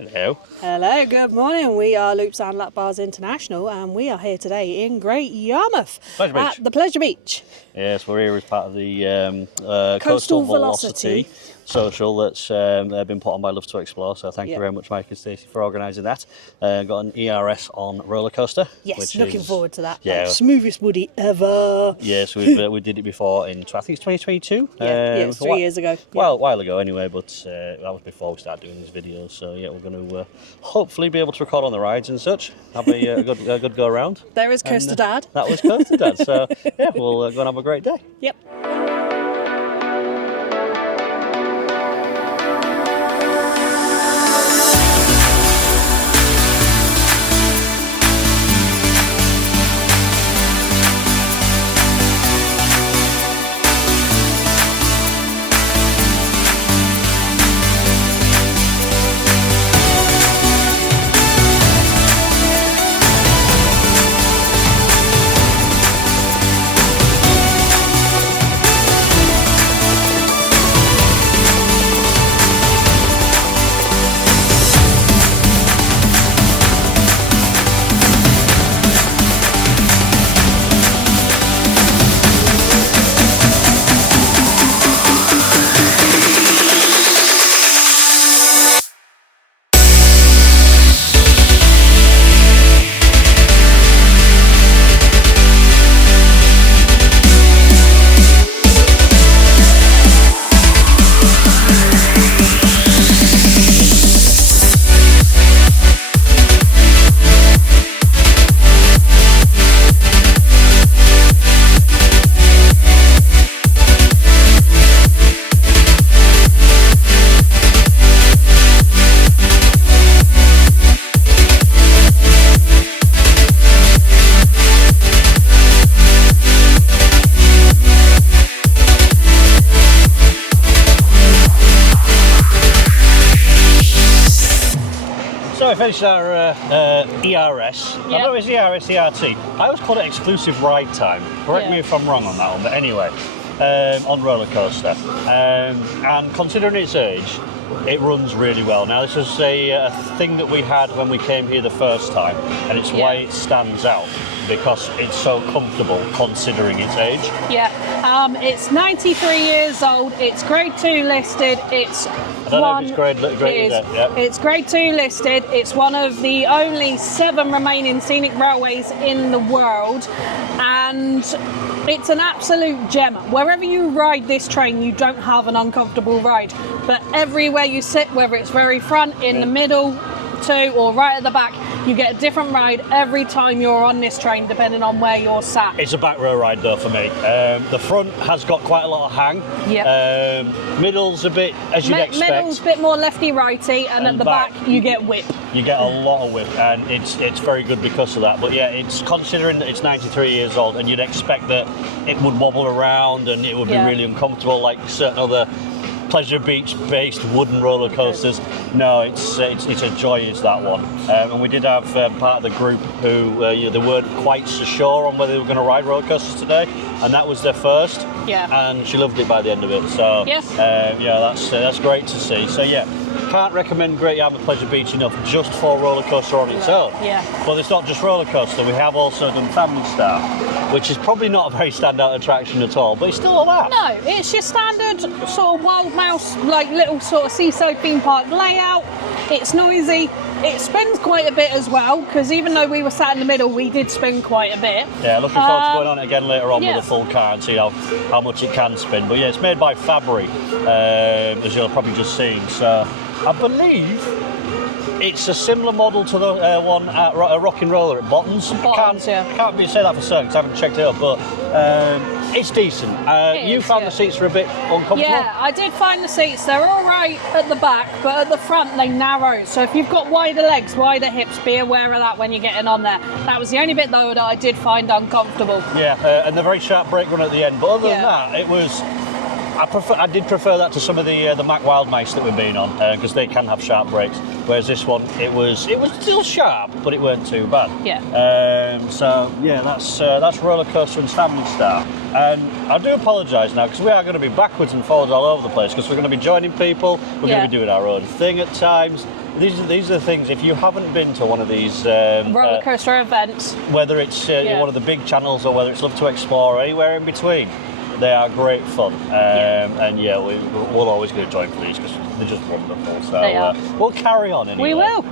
Hello. Hello, good morning. We are Loops and Lap Bars International, and we are here today in Great Yarmouth Pleasure Beach. at the Pleasure Beach. Yes, we're here as part of the Coastal Velocity social that's been put on by LoveTwoExplore. So thank you very much, Mike and Stacey, for organising that. Got an ERS on roller coaster. Yes, looking forward to that. Yeah, like, smoothest woody ever. Yes, we did it before in I think it's 2022. It's 3 years ago. Well, a while ago anyway, but that was before we started doing these videos. So yeah, we're going to hopefully be able to record on the rides and such. Have a good go around. There is Coaster Dad. That was Coaster Dad. So yeah, we'll go and have a great day. Yep. So we finished our ERS. I don't know if it's ERS, ERT. I always call it exclusive ride time. Correct me if I'm wrong on that one, but anyway, on roller coaster. And considering its age, it runs really well. Now this was a thing that we had when we came here the first time, and it's why it stands out, because it's so comfortable considering its age. It's 93 years old. It's grade 2 listed. It's It's grade 2 listed. It's one of the only 7 remaining scenic railways in the world, and it's an absolute gem. Wherever you ride this train, you don't have an uncomfortable ride, but everywhere you sit, whether it's very front, in the middle, or right at the back, you get a different ride every time you're on this train, depending on where you're sat. It's a back row ride though for me. The front has got quite a lot of hang. Middle's a bit, as you'd expect. Middle's a bit more lefty-righty, and at the back you get whip. You get a lot of whip, and it's very good because of that. But yeah, it's considering that it's 93 years old, and you'd expect that it would wobble around and it would be really uncomfortable, like certain other Pleasure Beach based wooden roller coasters. No, it's a joy, is that one. And we did have part of the group who they weren't quite so sure on whether they were going to ride roller coasters today, and that was their first. And she loved it by the end of it. So that's great to see. So yeah, can't recommend Great Yarmouth Pleasure Beach enough just for roller coaster on its own. But it's not just roller coaster. We have also done Family Star, which is probably not a very standout attraction at all, but it's still a laugh. No, it's your standard sort of wild mouse, like little sort of seaside theme park layout. It's noisy. It spins quite a bit as well, because even though we were sat in the middle, we did spin quite a bit. Yeah, looking forward to going on it again later on with a full car and see how much it can spin. But yeah, it's made by Fabry, as you'll have probably just seen. So I believe it's a similar model to the one at Rock and Roller at Bottoms. Can't say that for certain because I haven't checked it up, but it's decent. You found the seats were a bit uncomfortable? Yeah, I did find the seats. They're all right at the back, but at the front they narrow. So if you've got wider legs, wider hips, be aware of that when you're getting on there. That was the only bit though that I did find uncomfortable. Yeah, and the very sharp brake run at the end. But other than that, it was. I did prefer that to some of the Mack Wild Mice that we've been on, because they can have sharp brakes. Whereas this one, it was still sharp, but it weren't too bad. So yeah, that's roller coaster and Family Star. And I do apologise now because we are going to be backwards and forwards all over the place because we're going to be joining people. We're going to be doing our own thing at times. these are the things. If you haven't been to one of these roller coaster events, whether it's one of the big channels or whether it's LoveTwoExplore or anywhere in between, they are great fun. And we'll always go join for these because they're just wonderful. So we'll carry on anyway. We will.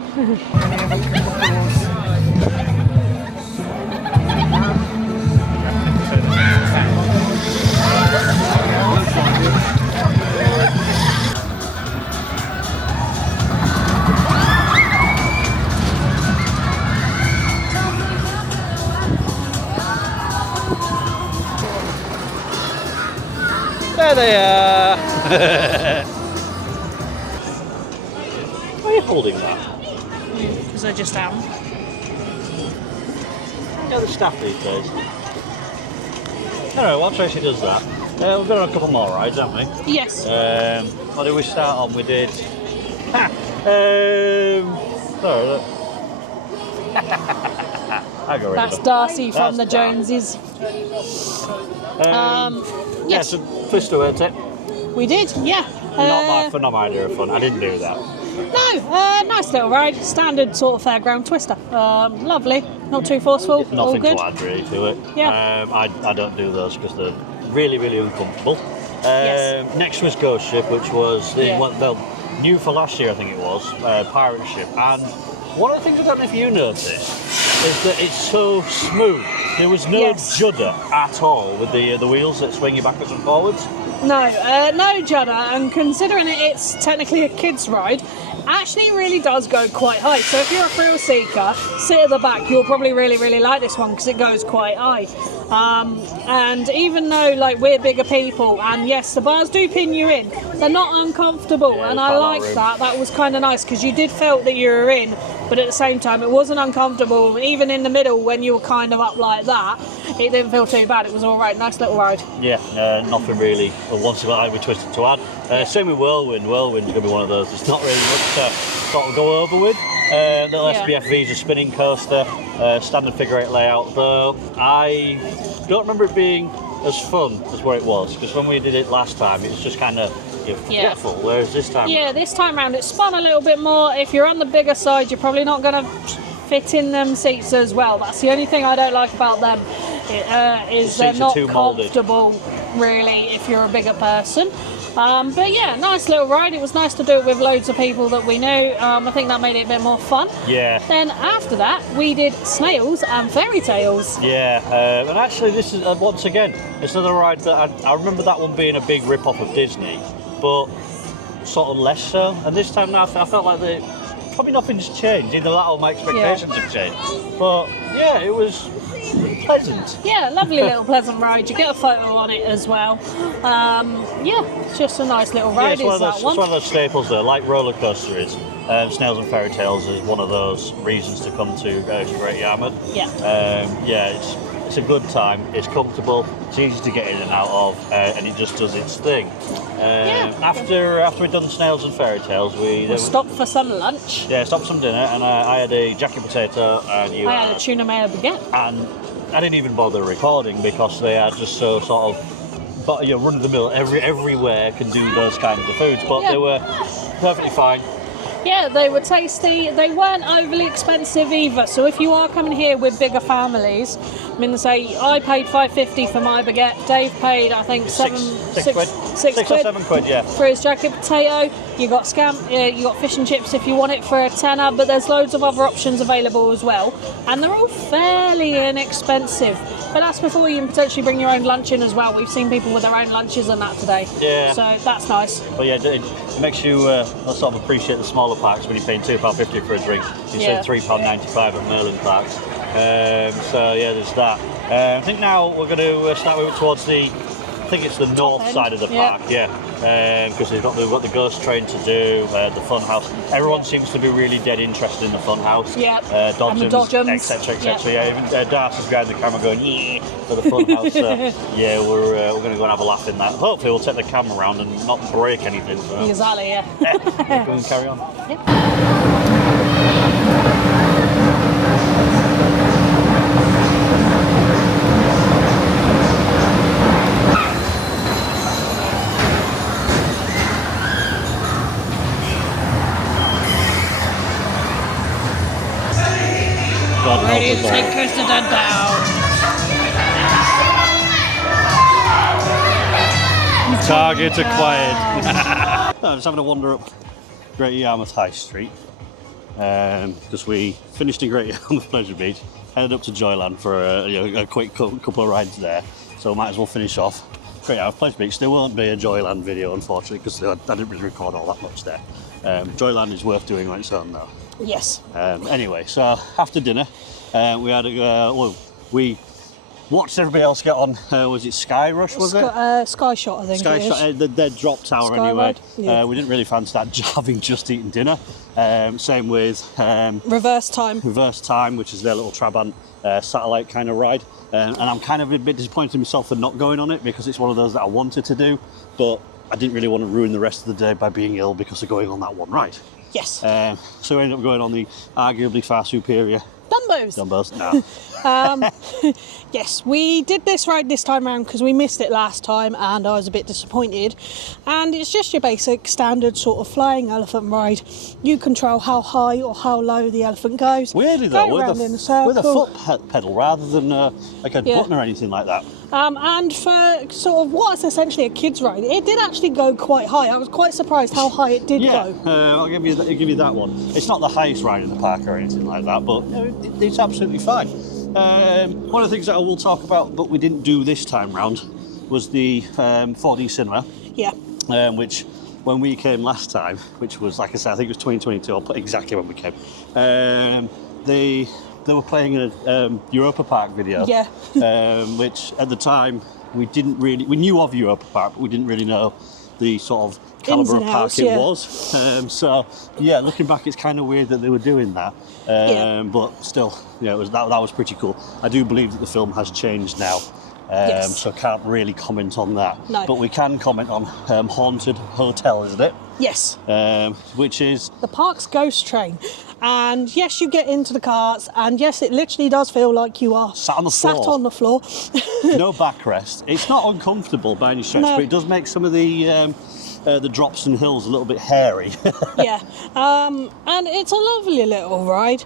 There they are! Why are you holding that? Because I just am. Yeah, the staff these days. Anyway, while Tracy does that, we've been on a couple more rides, haven't we? Yes. What did we start on? We did... I go rid of That's them. Darcy from That's the Joneses. Yes. Yeah, so Twister, weren't it? We did, yeah. Not my idea of fun. I didn't do that. No, nice little ride. Standard sort of fairground twister. Lovely, not too forceful. Nothing all good. to add really to it. Yeah. I don't do those because they're really, really uncomfortable. Yes. Next was Ghost Ship, which was new for last year, I think it was, pirate ship. And one of the things I don't know if you noticed is that it's so smooth. There was no judder at all with the wheels that swing you backwards and forwards. No judder, and considering it's technically a kid's ride, actually really does go quite high. So if you're a thrill seeker, sit at the back, you'll probably really, really like this one because it goes quite high. And even though we're bigger people, and yes, the bars do pin you in, they're not uncomfortable, and I like that. That was kind of nice because you did felt that you were in, but at the same time it wasn't uncomfortable. Even in the middle when you were kind of up like that, it didn't feel too bad. It was all right. Nice little ride. Yeah, nothing really. Once I we twisted to add. Same with Whirlwind. Whirlwind's going to be one of those. It's not really much to sort of go over with. Little SPFV is a spinning coaster, standard figure 8 layout. Though I don't remember it being as fun as what it was because when we did it last time, it was just kind of forgetful. Whereas this time, this time round it spun a little bit more. If you're on the bigger side, you're probably not going to fit in them seats as well. That's the only thing I don't like about them. Is they're not comfortable really if you're a bigger person. But yeah, nice little ride. It was nice to do it with loads of people that we knew. I think that made it a bit more fun. Yeah. Then after that, we did Snails and Fairy Tales. Yeah, and actually this is, once again, it's another ride that I remember that one being a big rip-off of Disney, but sort of less so. And this time now I felt like probably nothing's changed. Either that or my expectations have changed. But yeah, it was pleasant. Yeah, lovely little pleasant ride. You get a photo on it as well. It's just a nice little ride. It's one of those staples there, like roller coaster is. Snails and Fairy Tales is one of those reasons to come to Great Yarmouth. Yeah. It's a good time. It's comfortable. It's easy to get in and out of, and it just does its thing. After we'd done Snails and Fairy Tales, we stopped for some lunch. Yeah, stopped for some dinner, and I had a jacket potato, and I had a tuna mayo baguette. And I didn't even bother recording because they are just so sort of, run of the mill. Everywhere can do those kinds of foods, but they were perfectly fine. Yeah, they were tasty. They weren't overly expensive either. So if you are coming here with bigger families, I paid $5.50 for my baguette. Dave paid, I think, six quid. 6 or 7 quid, yeah. For his jacket potato. You got you got fish and chips if you want it for a tenner, but there's loads of other options available as well, and they're all fairly inexpensive. But that's before you can potentially bring your own lunch in as well. We've seen people with their own lunches and that today. Yeah. So that's nice. But yeah, it makes you sort of appreciate the smaller packs when you're paying £2.50 for a drink. You say £3.95 at Merlin packs. So yeah, there's that. I think now we're going to start moving towards the north side of the park, because we've got the ghost train to do, the fun house. Everyone seems to be really dead interested in the fun house. Dodgems, etc. Even Darcy's behind the camera going yeah for the fun house. So yeah, we're going to go and have a laugh in that. Hopefully we'll take the camera around and not break anything. So. Exactly, yeah. Go and carry on. God help Ready to us all. take Coaster Dad down. Target acquired. I'm just having a wander up Great Yarmouth High Street because we finished in Great Yarmouth Pleasure Beach, headed up to Joyland for a quick couple of rides there, so might as well finish off Great Yarmouth Pleasure Beach. There won't be a Joyland video, unfortunately, because I didn't really record all that much there. Joyland is worth doing on its own though. Yes. Anyway, so after dinner, we had we watched everybody else get on. Was it Sky Rush? Was it? Sky Shot, I think. Sky it is. Shot, the drop tower Sky anyway. Ride? Yeah. We didn't really fancy that, having just eaten dinner. Same with Reverse Time. Reverse Time, which is their little Trabant satellite kind of ride. And I'm kind of a bit disappointed in myself for not going on it because it's one of those that I wanted to do, but I didn't really want to ruin the rest of the day by being ill because of going on that one ride. Yes. So we ended up going on the arguably far superior Dumbos. No. Yes, we did this ride this time around because we missed it last time and I was a bit disappointed. And it's just your basic standard sort of flying elephant ride. You control how high or how low the elephant goes. Weirdly though, Go around in a circle. with a foot pedal rather than like a button or anything like that. And for sort of what is essentially a kid's ride, it did actually go quite high. I was quite surprised how high it did go. I'll give you that one. It's not the highest ride in the park or anything like that, but it's absolutely fine. One of the things that I will talk about, but we didn't do this time round, was the 4D cinema. Yeah. Which, when we came last time, which was, like I said, I think it was 2022, I'll put exactly when we came, they were playing a Europa Park video. Yeah. Which at the time we knew of Europa Park, but we didn't really know the sort of calibre of park it was. So yeah, looking back, it's kind of weird that they were doing that. But still, yeah, that was pretty cool. I do believe that the film has changed now. So I can't really comment on that. No. But we can comment on Haunted Hotel, isn't it? Yes. Which is the park's ghost train. And yes, you get into the carts, and yes, it literally does feel like you are sat on the floor. No backrest. It's not uncomfortable by any stretch, but it does make some of the drops and hills a little bit hairy. Yeah, and it's a lovely little ride.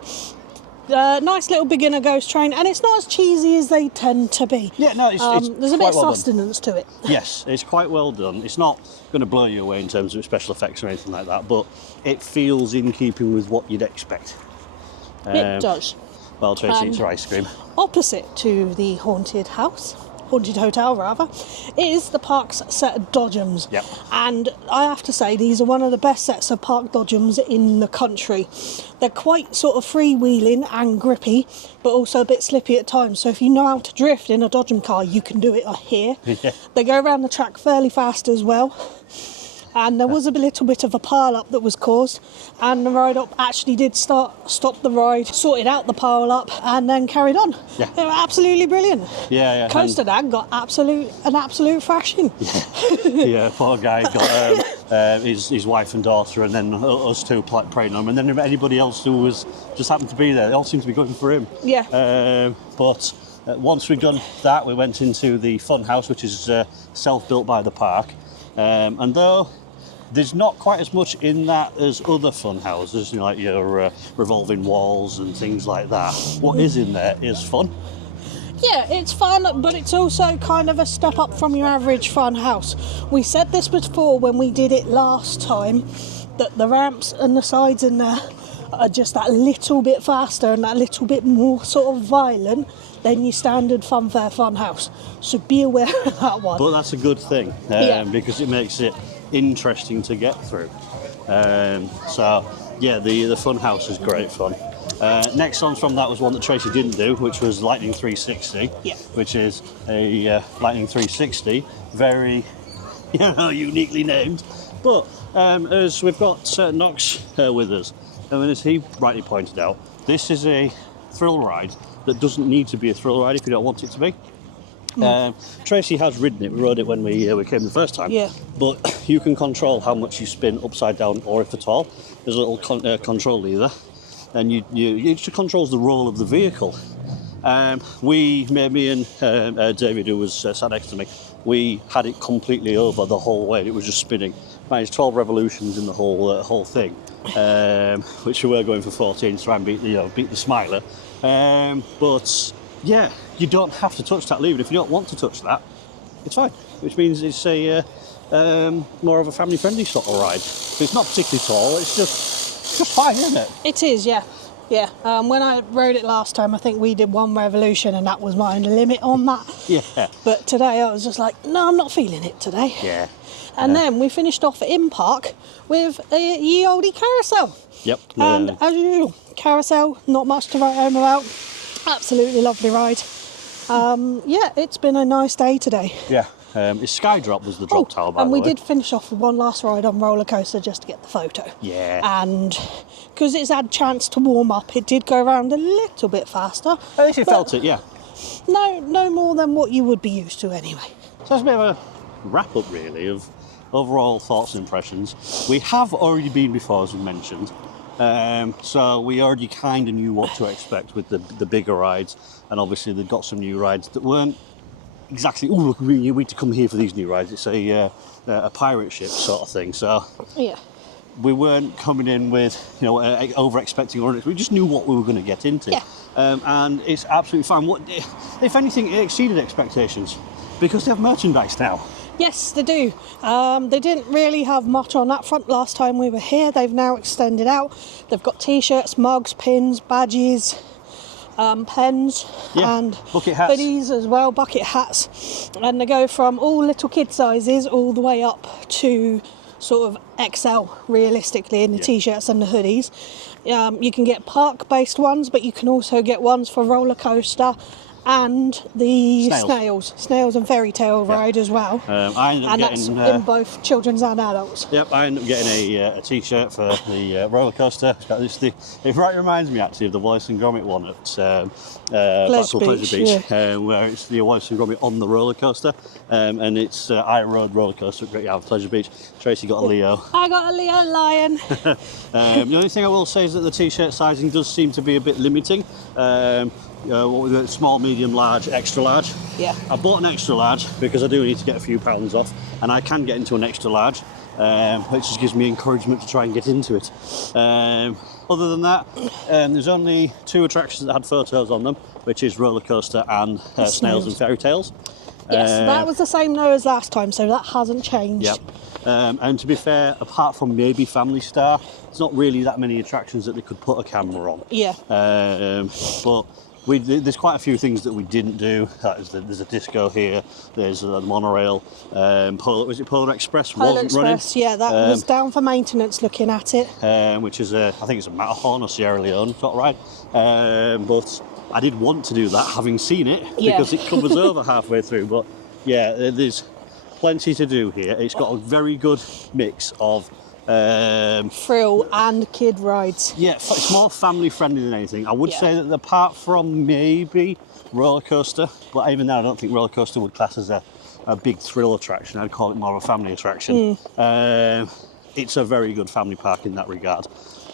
Nice little beginner ghost train, and it's not as cheesy as they tend to be. Yeah, no, it's there's a bit of sustenance to it. Yes, it's quite well done. It's not going to blow you away in terms of special effects or anything like that, but it feels in keeping with what you'd expect. It does. Well, Tracy eats her ice cream. Opposite to the haunted hotel rather, is the park's set of dodgems. Yep. And I have to say, these are one of the best sets of park dodgems in the country. They're quite sort of freewheeling and grippy, but also a bit slippy at times. So if you know how to drift in a dodgem car, you can do it here. Yeah. They go around the track fairly fast as well. And there was a little bit of a pile up that was caused, and the ride up actually did stop the ride, sorted out the pile up, and then carried on. Yeah. They were absolutely brilliant. Yeah. Coaster Dad got an absolute thrashing. Yeah, poor guy got his wife and daughter, and then us two praying on him, and then anybody else who was just happened to be there. They all seemed to be going for him. Yeah. But once we'd done that, we went into the fun house, which is self-built by the park, and though there's not quite as much in that as other fun houses, like your revolving walls and things like that. What is in there is fun. Yeah, it's fun, but it's also kind of a step up from your average fun house. We said this before when we did it last time, that the ramps and the sides in there are just that little bit faster and that little bit more sort of violent than your standard funfair fun house. So be aware of that one. But that's a good thing, because it makes it interesting to get through. So yeah, the fun house is great fun. Next on from that was one that Tracy didn't do, which was Lightning 360. Yeah. Which is a Lightning 360, very uniquely named. But as we've got Knox with us, and as he rightly pointed out, this is a thrill ride that doesn't need to be a thrill ride if you don't want it to be. Tracy has ridden it. We rode it when we came the first time. Yeah. But you can control how much you spin upside down, or if at all. There's a little control lever, and it just controls the roll of the vehicle. Me and David, who was sat next to me, we had it completely over the whole way. It was just spinning, managed 12 revolutions in the whole thing, which we were going for 14 to try and beat the Smiler. But yeah, you don't have to touch that lever. If you don't want to touch that, it's fine. Which means it's a more of a family-friendly sort of ride. It's not particularly tall. It's just fine, isn't it? It is, yeah. Yeah. When I rode it last time, I think we did 1 revolution, and that was my only limit on that. Yeah. But today I was just like, no, I'm not feeling it today. Yeah. And then we finished off in park with a ye olde carousel. Yep. And as usual, carousel, not much to write home about. Absolutely lovely ride. Yeah, it's been a nice day today. Yeah. Skydrop was the drop tower, by the way. And we did finish off with one last ride on roller coaster just to get the photo. Yeah. And because it's had chance to warm up, it did go around a little bit faster. At least you felt it, yeah. No more than what you would be used to anyway. So it's a bit of a wrap up, really, of overall thoughts and impressions. We have already been before, as we mentioned. So we already kind of knew what to expect with the bigger rides, and obviously they've got some new rides that weren't exactly, oh, we need to come here for these new rides. It's a pirate ship sort of thing. So yeah, we weren't coming in with over expecting, or we just knew what we were going to get into. Yeah. And it's absolutely fine. What, if anything, it exceeded expectations because they have merchandise now. Yes, they do. They didn't really have much on that front last time we were here. They've now extended out. They've got t-shirts, mugs, pins, badges, pens, and bucket hats. hoodies as well, bucket hats. And they go from all little kid sizes all the way up to sort of XL, realistically, in the t-shirts and the hoodies. You can get park-based ones, but you can also get ones for roller coaster and the snails and fairy tale ride as well. I ended up getting that's in both children's and adults. Yep, I ended up getting a t-shirt for the roller coaster. It right reminds me actually of the Wallace and Gromit one at Pleasure Beach, where it's the Wallace and Gromit on the roller coaster, and it's I rode roller coaster at Great Yarmouth Pleasure Beach. Tracy got a Leo. I got a Leo lion. The only thing I will say is that the t-shirt sizing does seem to be a bit limiting. What was it? Small, medium, large, extra large. Yeah. I bought an extra large because I do need to get a few pounds off, and I can get into an extra large, which just gives me encouragement to try and get into it. Other than that, there's only 2 attractions that had photos on them, which is roller coaster and snails and fairy tales. Yes, that was the same though as last time, so that hasn't changed. Yep. And to be fair, apart from maybe Family Star, there's not really that many attractions that they could put a camera on. Yeah. But there's quite a few things that we didn't do. There's a disco here. There's the monorail. Was it Polar Express? Polar Wasn't running. Express, yeah, that was down for maintenance. Looking at it, which is I think it's a Matterhorn or Sierra Leone sort of ride. But I did want to do that, having seen it, because it covers over halfway through. But yeah, there's plenty to do here. It's got a very good mix of thrill and kid rides. Yeah, it's more family friendly than anything. I would say that apart from maybe roller coaster, but even then I don't think roller coaster would class as a big thrill attraction. I'd call it more of a family attraction. It's a very good family park in that regard.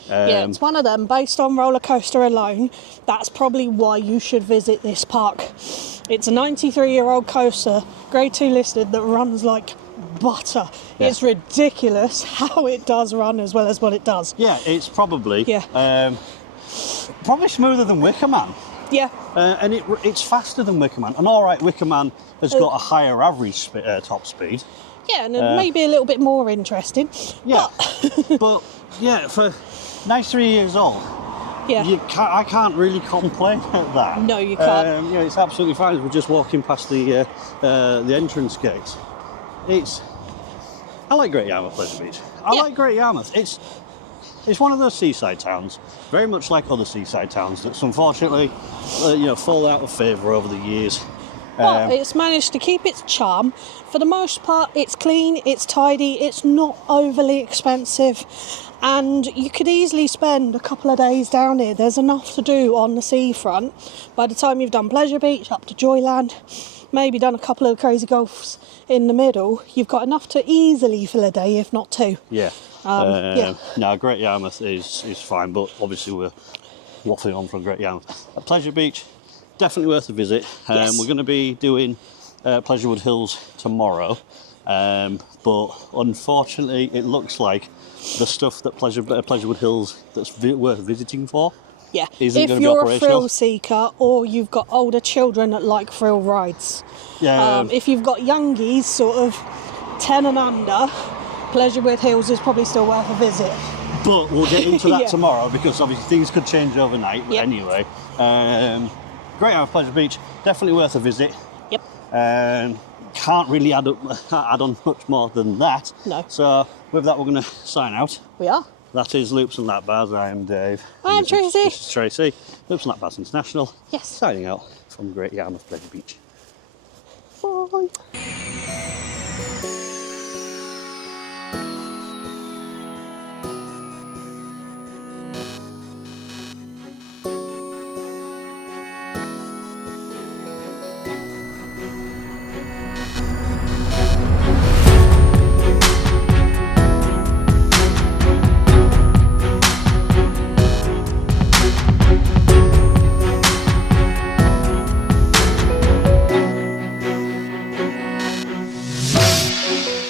Yeah, it's one of them. Based on roller coaster alone, that's probably why you should visit this park. It's a 93-year-old coaster, grade 2 listed, that runs like butter. Yeah. It's ridiculous how it does run as well as what it does. Yeah, it's probably probably smoother than Wicker Man. Yeah. And it's faster than Wicker Man. And all right, Wicker Man has got a higher average top speed. Yeah, and maybe a little bit more interesting. Yeah, but yeah, for 93 years old, I can't really complain at that. No, you can't. It's absolutely fine. We're just walking past the entrance gates. I like Great Yarmouth Pleasure Beach. I like Great Yarmouth. It's one of those seaside towns, very much like other seaside towns that's unfortunately, fall out of favour over the years. But it's managed to keep its charm. For the most part, it's clean, it's tidy, it's not overly expensive, and you could easily spend a couple of days down here. There's enough to do on the seafront. By the time you've done Pleasure Beach, up to Joyland, maybe done a couple of crazy golfs in the middle, you've got enough to easily fill a day, if not 2. Yeah. No, Great Yarmouth is fine, but obviously we're waffling on from Great Yarmouth. At Pleasure Beach, definitely worth a visit. We're going to be doing Pleasurewood Hills tomorrow, But unfortunately, it looks like the stuff that Pleasurewood Hills that's worth visiting for isn't going to be you're a operational. thrill seeker or you've got older children that like thrill rides. If you've got youngies, sort of 10 and under, Pleasurewood Hills is probably still worth a visit. But we'll get into that tomorrow, because obviously things could change overnight. But anyway, Great Yarmouth Pleasure Beach, definitely worth a visit. Yep. Can't really add on much more than that. No. So with that, we're going to sign out. We are. That is Loops and Lap Bars. I am Dave. I'm Tracy. This is Tracy. Loops and Lap Bars International. Yes. Signing out from Great Yarmouth Pleasure Beach. Bye.